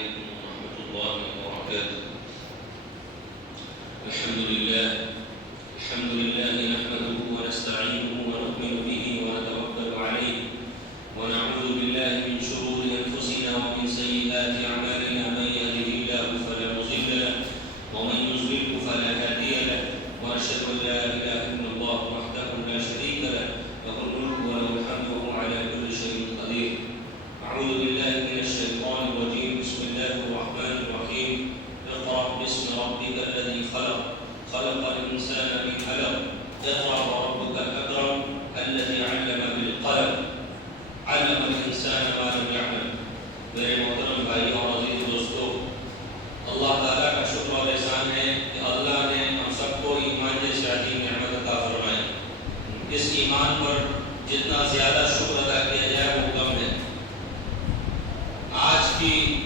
عليكم ورحمة الله وبركاته. الحمد لله نحمده ونستعينه ونؤمن به ونتوكل عليه ونعوذ بالله من شرور أنفسنا ومن سيئات أعمالنا. من يهده الله فلا مضل له ومن يضلل فلا هادي له، وأشهد أن لا إله إلا الله وحده لا شريك له، له الملك وله الحمد وهو على كل شيء قدير. أعوذ بالله من الشيطان الرجيم. بسم الله الرحمن الرحيم. اقرأ باسم ربك الذي خلق، خلق الإنسان من علق، اقرأ وربك الأكرم الذي علم بالقلم، علم الإنسان ما لم يعلم. میرے محترم بھائی اور عزیز دوستو، اللہ تعالیٰ کا شکر اور احسان ہے کہ اللہ نے ہم سب کو ایمان جیسی عظیم نعمت عطا فرمائی۔ اس ایمان پر جتنا زیادہ شکر ادا کیا جائے وہ کم ہے۔ آج کی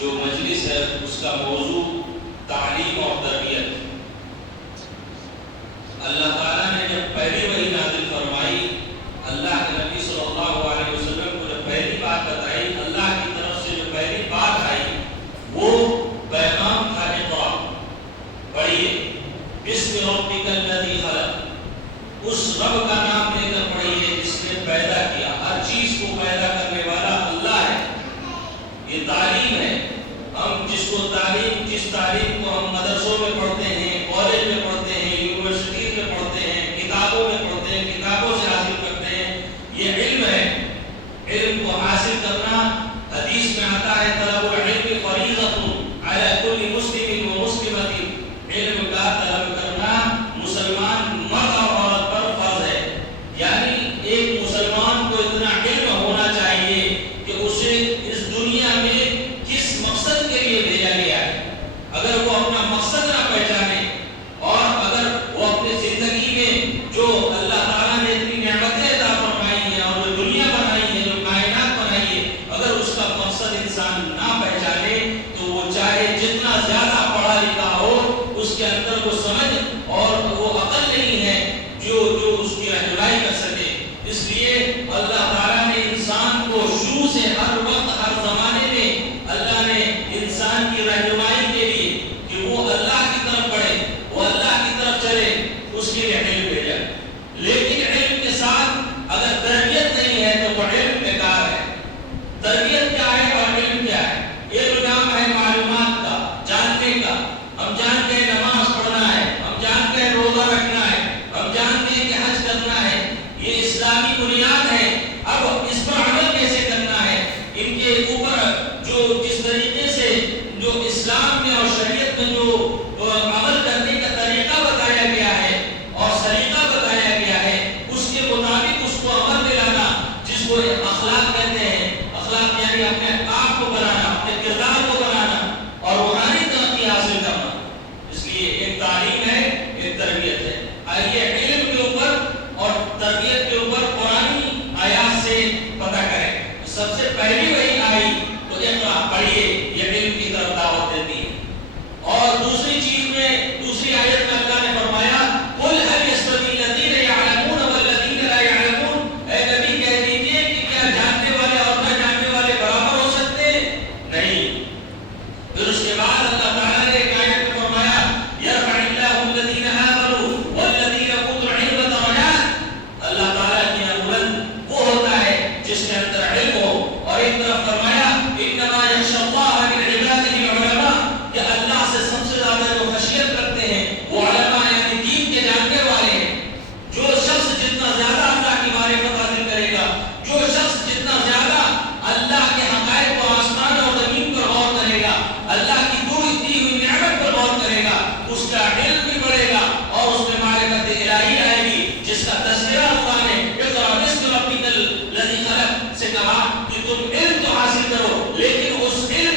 جو مجلس ہے اس کا موضوع تعلیم اور تربیت۔ اللہ تعالیٰ نے جب پہلی وحی نازل فرمائی، اللہ کے نبی صلی اللہ علیہ وسلم کو جب پہلی بات بتائی، اللہ کی طرف سے جو پہلی بات آئی وہ پیغام تھا اقرأ، پڑھیے، بسم ربک الذی خلق، اس رب کا نام لے کر پڑھیے جس نے پیدا کیا۔ ہر چیز کو پیدا کرنے والا اللہ ہے۔ یہ تعلیم ہے۔ ہم جس تعلیم کو ہم مدرسوں میں پڑھتے ہیں، کالج میں پڑھتے ہیں، یونیورسٹی میں پڑھتے ہیں، کتابوں میں پڑھتے ہیں، کتابوں سے حاصل کرتے ہیں، یہ علم ہے۔ علم کو حاصل کرنا حدیث میں آتا ہے طلب العلم فریضۃ علی کل مسلم و مسلمۃ، علم کا طلب کرنا مسلمان مرد اور عورت پر فرض ہے۔ یعنی ایک مسلمان کو اتنا علم ہونا چاہیے کہ اسے اس دنیا میں کس مقصد کے لیے بھیجا گیا ہے۔ اگر وہ اپنا مقصد نہ پہچانے اور اگر وہ اپنی زندگی میں جو اللہ تعالیٰ نے اتنی نعمتیں عطا فرمائی ہیں اور جو دنیا بنائی ہے، جو کائنات بنائی ہے، اگر اس کا مقصد انسان نہ پہچانے تو وہ چاہے جتنا زیادہ پڑھا لکھا ہو، اس کے اندر وہ سمجھ اور وہ عقل نہیں ہے جو اس کی رہنمائی کر سکے۔ اس لیے اللہ تعالیٰ نے انسان کو شروع سے ہر وقت ہر زمانے میں اللہ نے انسان کی رہنمائی کے لیے کہ وہ اللہ کی طرف بڑھے، وہ اللہ کی طرف چلے، اس کے لیے علم بھیجا۔ لیکن علم کے ساتھ اگر تربیت نہیں ہے تو وہ علم بیکار ہے۔ تربیت کیا ہے اور علم کیا ہے؟ علم نام ہے معلومات کا، جاننے کا۔ ہم جانتے ہیں نماز پڑھنا ہے، ہم جانتے ہیں روزہ رکھنا ہے، ہم جانتے ہیں کہ حج کرنا ہے، یہ اسلامی بنیاد ہے۔ اب اس پر عمل کیسے کرنا ہے، ان کے اوپر جو جس طریقے سے جو اسلام میں اور شریعت میں جو عمل کرنے کا طریقہ بتایا گیا ہے اور سلیقہ بتایا گیا ہے، اس کے مطابق اس کو عمل میں لانا، جس کو اخلاق کہتے ہیں۔ اخلاق یعنی اپنے آپ کو بنانا، اپنے کردار کو بنانا اور روحانی ترقی حاصل کرنا۔ اس لیے ایک تعلیم ہے، ایک تربیت ہے۔ آئیے علم کے اوپر اور تربیت کے اوپر قرآنی آیات سے پتہ کریں۔ سب سے پہلی وحی آئی تو اقرأ، پڑھیے، یہ علم کی طرف دعوت دیتی ہے۔ اور دوسری چیز میں دوسری آیت میں اللہ نے فرمایا قل هل يستوي الذين يعلمون والذين لا يعلمون، اے نبی کہہ دیجئے کہ کیا جاننے والے اور نہ جاننے والے برابر ہو سکتے ہیں؟ نہیں۔ پھر اس کے بعد اللہ تعالیٰ نے ایک آیت میں فرمایا يرفع الله الذين آمنوا والذين اوتوا العلم درجات، اللہ تعالیٰ کی یہاں بلند وہ ہوتا ہے جس کے اندر علم ہو۔ اور ایک طرف فرمایا انما يخشى الله من عباده العلماء، کہ اللہ سے سب سے زیادہ جو خشیت رکھتے ہیں وہ علماء یعنی دین کے جاننے والے ہیں۔ جو شخص جتنا زیادہ اللہ کی معرفت حاصل کرے گا، جو شخص جتنا زیادہ اللہ کے حقائق و آسمان اور زمین پر غور کرے گا، اللہ کی دی ہوئی نعمت پر غور کرے گا، اس کا علم بھی بڑھے گا اور اس میں معرفت الہی آئے گی، جس کا تذکرہ اللہ نے اقرأ باسم ربک الذی خلق سے کہا کہ تم علم تو حاصل کرو، لیکن اس علم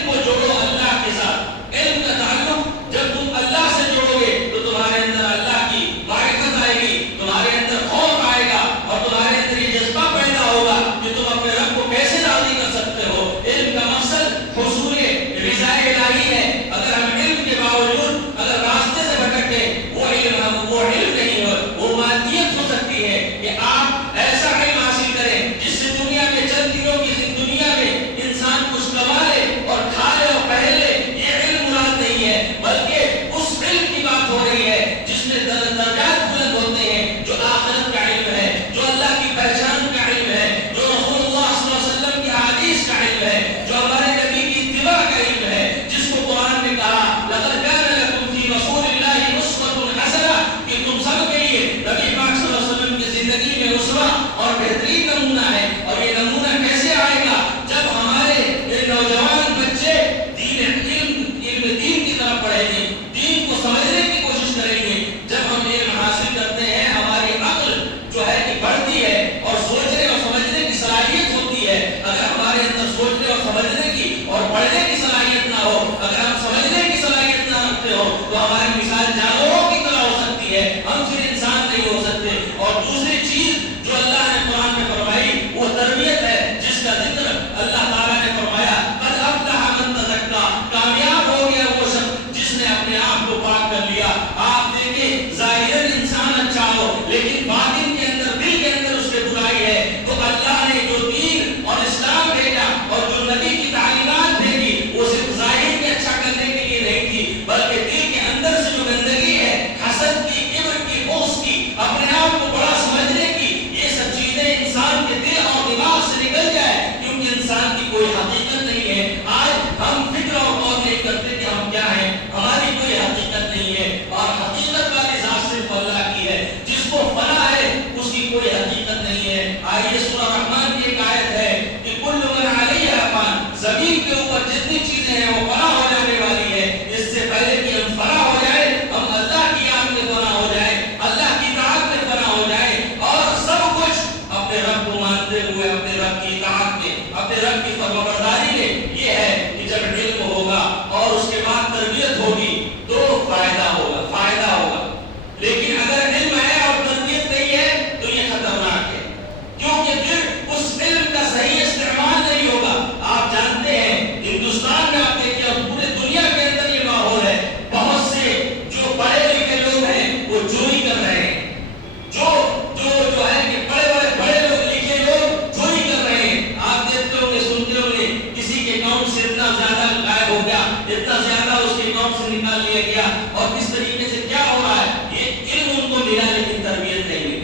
کوئی حقیقت نہیں ہے. آج ہم فکر اور غور نہیں کرتے کہ ہم کیا ہیں. ہماری کوئی حقیقت نہیں ہے اور حقیقت والی ذات صرف اللہ کی ہے. جس کو فنا ہے اس کی کوئی حقیقت نہیں ہے. آئیے سورہ رحمان کی ایک آیت ہے کہ کل من علیہا فان، زمین کے اوپر جتنی چیزیں ہیں وہ فنا ہو جانے والی ہے. اس سے پہلے کہ ہم فنا ہو جائے، ہم اللہ کی یاد میں فنا ہو جائے، اللہ کی اطاعت میں فنا ہو جائے اور سب کچھ اپنے رب کو مانتے ہوئے اپنے رب کی اطاعت میں، اپنے رب کی فرمانبرداری میں. یہ ہے کہ جب علم ہوگا اور اس کے بعد تربیت ہوگی تو فائدہ ہوگا، فائدہ ہوگا. لیکن اگر علم ہے اور تربیت نہیں ہے تو یہ خطرناک ہے، کیونکہ پھر اس علم کا صحیح استعمال نہیں ہوگا. آپ جانتے ہیں ہندوستان میں آپ دیکھیں اور پورے دنیا کے اندر یہ ماحول ہے. بہت سے جو پڑھے لکھے لوگ ہیں وہ چوری کر رہے ہیں. جو ہے کہ بڑے لوگ لکھے لوگ چوری کر رہے ہیں. آپ دیکھتے ہوں گے، سنتے ہوں گے کسی کے اکاؤنٹ سے اتنا زیادہ غائب ہو گیا، اتنا زیادہ اس کے اکاؤنٹ سے نکال لیا گیا. اور کس طریقے سے کیا ہو رہا ہے؟ یہ علم ان کو ملا لیکن تربیت نہیں ملی.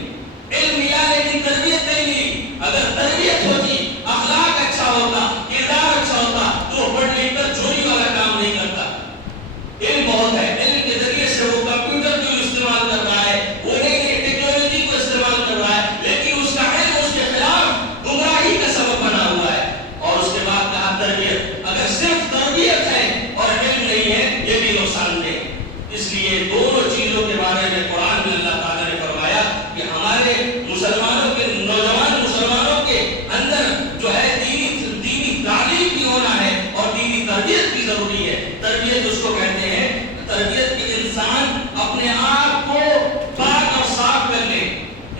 علم ملا لیکن تربیت نہیں ملی. اگر تربیت ہوتی، اخلاق اچھا ہوتا، کردار اچھا ہوتا تو وہ پڑھ لکھ کر چوری والا کام نہیں کرتا. علم بہت ہے، علم کے ذریعے سے وہ کمپیوٹر کو استعمال کر رہا ہے، وہ نئی نئی ٹیکنالوجی کو استعمال کر رہا ہے، لیکن اس کا علم اس کے خلاف گمراہی کا سبب بنا ہوا ہے. اور اس کے بعد کہا تربیت. اگر صرف تربیت ہے اور علم نہیں ہے یہ بھی نقصان دہ. اس لیے دونوں چیزوں کے بارے میں قرآن میں اللہ تعالیٰ نے فرمایا کہ ہمارے مسلمانوں کے، نوجوان مسلمانوں کے اندر جو ہے دینی تعلیم بھی ہونا ہے اور دینی تربیت بھی ضروری ہے. تربیت اس کو کہتے ہیں، تربیت کے انسان اپنے آپ کو پاک اور صاف کر لے.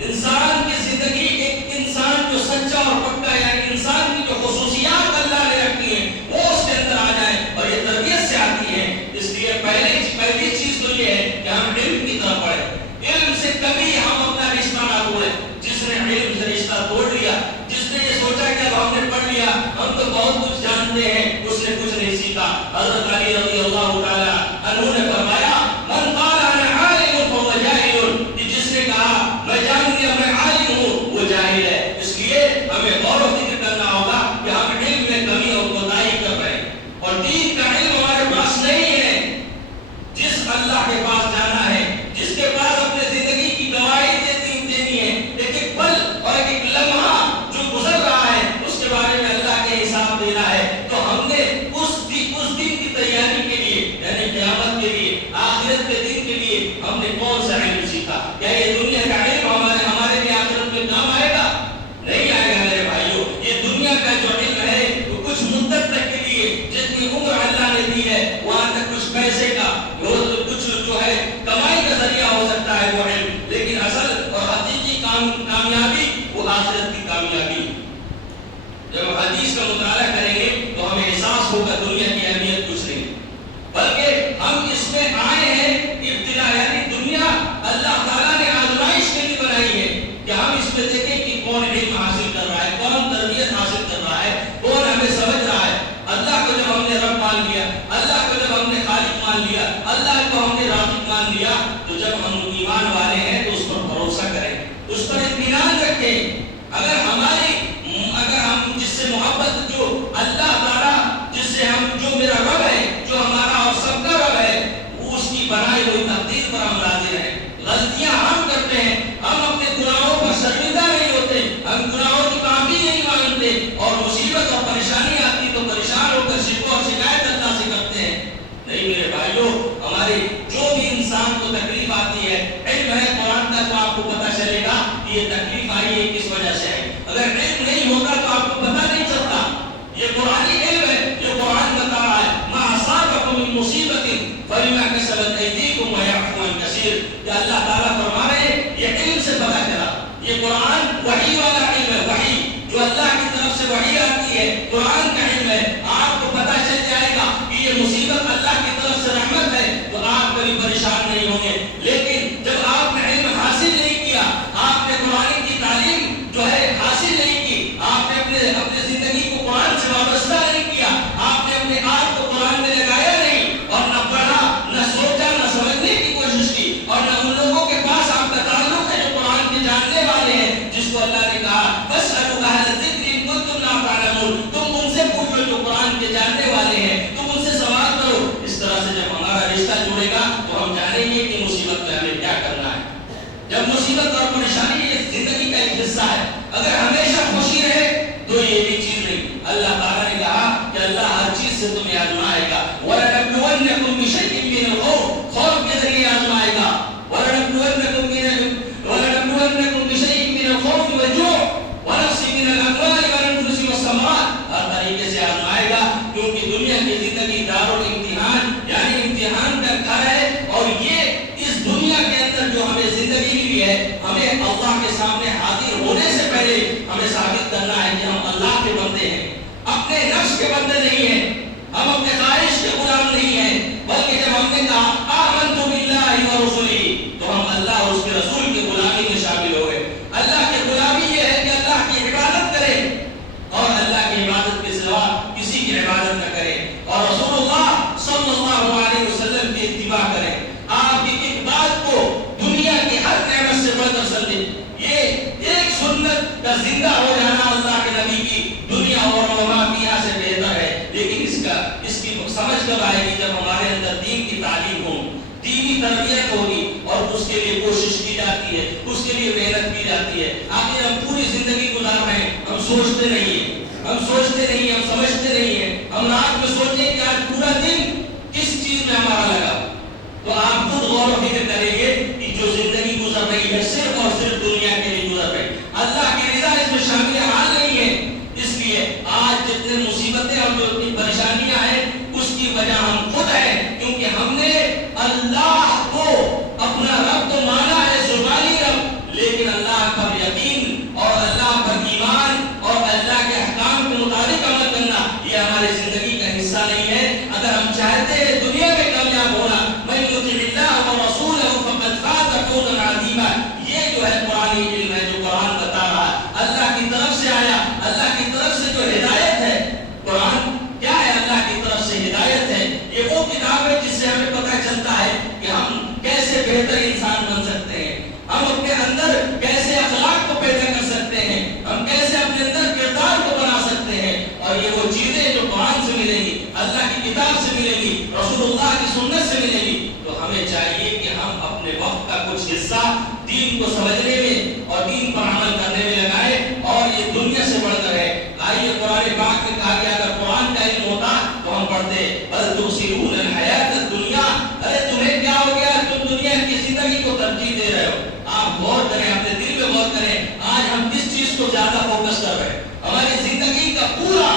انسان کی زندگی، ایک انسان جو سچا اور پکا، یعنی انسان کی جو خصوصیات اللہ نے رکھی ہیں وہ اس کے اندر آ جائیں، اور یہ تربیت سے آتی ہے. اس لیے پہلی چیز تو یہ ہے کہ ہم علم کی طرف بڑھیں. علم سے کبھی ہم اپنا رشتہ نہ توڑیں. جس نے علم سے رشتہ توڑ لیا، جس نے یہ سوچا کہ اب ہم نے پڑھ لیا، ہم تو بہت کچھ جانتے ہیں، اس نے کچھ نہیں سیکھا. حضرت علی رضی اللہ تعالی عنہ نے فرمایا من قال انا عالم فهو جاہل، کہ جس نے کہا میں جان گیا، میں عالم ہوں، وہ جاہل ہے. اس لیے ہمیں غور و فکر کرنا ہوگا کہ ہم علم میں کمی اور کوتاہی کر رہے ہیں اور دین کا علم ہمارے پاس نہیں ہے. جس اللہ کے پاس جانا ہے، جس کے پاس اپنے زندگی کی گواہی دینی ہے، ایک پل اور ایک لمحہ جو گزر رہا ہے اس کے بارے میں اللہ کے حساب دینا ہے، تو ہم نے اس دن کی تیاری والے جاننے والے ہیں، تم ان سے سوال کرو۔ اس طرح سے جب ہمارا رشتہ جڑے گا تو ہم جانیں گے کہ مصیبت میں ہمیں کیا کرنا ہے۔ جب مصیبت اور پریشانی یہ زندگی کا ایک حصہ ہے، اگر ہمیشہ خوشی رہے تو یہ بھی چیز نہیں۔ اللہ تعالیٰ نے کہا کہ اللہ ہر چیز سے تمہیں آزمائے گا، وَلَنَبْلُوَنَّكُم بِشَيْءٍ مِّنَ الْخَوْفِ، خوف کے ذریعے آزمائے گا، وَلَنَبْلُوَنَّكُم بِشَيْءٍ مِّنَ الْخَوْفِ وَالْجُوعِ وَنَقْصٍ مِّنَ الْأَمْوَالِ وَالْأَنفُسِ وَالثَّمَرَاتِ، ہر طریقے سے آزمائے گا، کیونکہ دنیا کی زندگی دارالامتحان یعنی امتحان کا گھر ہے، اور یہ اس دنیا کے اندر جو ہمیں زندگی ملی ہے، ہمیں اللہ کے سامنے حاضر ہونے سے پہلے ہمیں ثابت کرنا ہے کہ ہم اللہ کے بندے ہیں، اپنے نفس کے بندے نہیں ہیں، ہم اپنے خواہش کے غلام نہیں ہیں، بلکہ جب ہم نے کہا آمنت باللہ ورسولہ تو ہم اللہ اور اس کے رسول کی غلامی میں شامل ہو گئے۔ اللہ کی غلامی یہ ہے کہ اللہ کی عبادت کریں اور اللہ کی عبادت کے سوا کسی کی عبادت نہ کریں، اور رسول اللہ صلی اللہ علیہ وسلم کی اتباع کریں۔ آپ کی ایک بات کو دنیا کی ہر نعمت سے بڑھ کر سمجھیں، یہ ایک سنت کا زندہ ہو جانا اللہ کے نبی کی دنیا اور وما فیہا سے بہتر ہے، لیکن اس کی سمجھ کب آئے گی؟ جب ہمارے اندر دین کی تعلیم ہو، دینی تربیت ہوگی، اور اس کے لیے کوشش کی جاتی ہے، اس کے لیے محنت کی جاتی ہے۔ آخر ہم پوری زندگی گزار رہے ہیں، ہم سوچتے نہیں ہیں، ہم سمجھتے نہیں ہیں، ہم رات میں سوچیں کہ آج پورا دن کس چیز میں ہمارا لگا، تو آپ خود غور و فکر کریں گے کہ جو زندگی گزر رہی ہے صرف اور صرف دنیا کے لیے گزر رہی ہے، اللہ کی رضا اس میں شامل حال نہیں ہے۔ اس لیے آج جتنے مصیبتیں اور جو پریشانیاں ہیں اس کی وجہ ہم خود ہیں، کیونکہ ہم نے اللہ کو اپنا رب تو مانا ہے، زبانی رب، لیکن اللہ پر یقین اور اللہ پر ایمان اور اللہ کے احکام کے مطابق عمل کرنا یہ ہماری زندگی کا حصہ نہیں ہے۔ اگر ہم چاہتے ہیں دنیا میں کامیاب ہونا، من یطع اللہ ورسولہ فقد فاز فوزا عظیما، یہ جو ہے قرآنی علم ہے جو قرآن بتا رہا ہے، اللہ کی طرف سے آیا، اللہ کی طرف سے جو ہدایت ہے۔ قرآن کیا ہے؟ اللہ کی طرف سے ہدایت ہے، یہ وہ کتاب ہے جس سے ہمیں پتہ چلتا ہے کہ ہم کیسے بہتر انسان بن سکتے ہیں، ہم اپنے اندر کیسے اخلاق کو پیدا کر سکتے ہیں، ہم کیسے اپنے اندر کردار کو بنا سکتے ہیں، اور یہ وہ چیزیں جو قرآن سے ملیں گی، اللہ کی کتاب سے ملیں گی، رسول اللہ کی سنت سے ملیں گی، تو ہمیں چاہیے کہ ہم اپنے وقت کا کچھ حصہ دین کو سمجھنے میں اور دین پر عمل کرنے میں لگائیں، اور یہ دنیا سے بڑھ کر ہے۔ آئیے قرآن پاک میں کہا گیا اگر قرآن کا علم ہوتا تو ہم پڑھتے بل تؤثرون الحیات الدنیا، ارے تمہیں کیا ہو گیا، تم دنیا کی زندگی کو ترجیح دے رہے ہو۔ آپ غور کریں، اپنے دل میں غور کریں، آج ہم کس چیز کو زیادہ فوکس کر رہے ہیں؟ ہماری زندگی کا پورا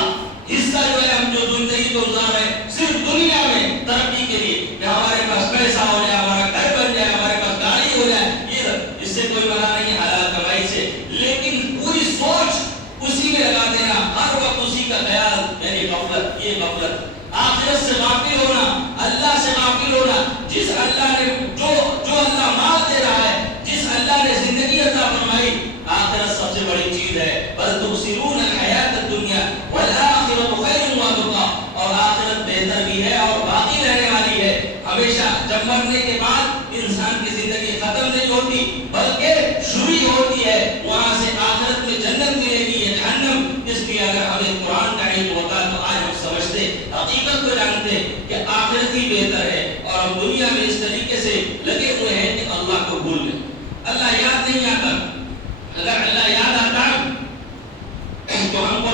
حصہ جو ہے، ہم جو زندگی کو گزار رہے ہیں صرف دنیا میں ترقی کے لیے کہ ہمارے پاس پیسہ ہو جائے، ہمارا گھر بن جائے، ہمارے پاس گاڑی ہو جائے، یہ اس سے کوئی منع نہیں حلال کمائی سے، لیکن پوری سوچ اسی میں لگا دینا، ہر وقت اسی کا خیال، یعنی غفلت، یہ غفلت، آخرت سے غافل ہونا، اللہ سے غافل ہونا۔ جس اللہ نے جو اللہ مال دے رہا ہے، جس اللہ نے زندگی عطا فرمائی، آخرت سب سے بڑی چیز ہے۔ بل تؤثرون الحیات الدنیا والآخرۃ خیر وابقیٰ، اور آخرت بہتر بھی ہے اور باقی رہنے والی ہے ہمیشہ۔ جب مرنے کے بعد انسان کی زندگی ختم نہیں ہوتی بلکہ شروع ہوتی ہے، وہاں سے آخرت میں جنت ملے گی یا جہنم۔ اس لیے اگر ہمیں قرآن کا علم ہوتا تو آج ہم سمجھتے، حقیقت کو جانتے کہ آخرت ہی بہتر ہے، اور ہم دنیا میں اس طریقے سے لگے ہوئے ہیں کہ اللہ کو بھول لیں، اللہ یاد نہیں آتا۔ اگر اللہ یاد آتا تو ہم کو